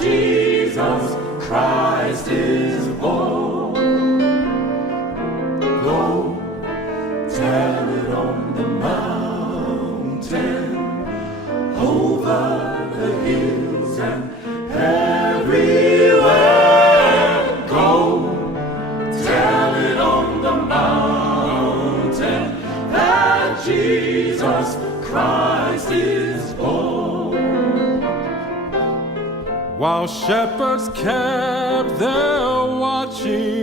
Jesus Christ is born. Go tell it on the mountain, over the hills and everywhere. Go tell it on the mountain that Jesus Christ is born. While shepherds kept their watching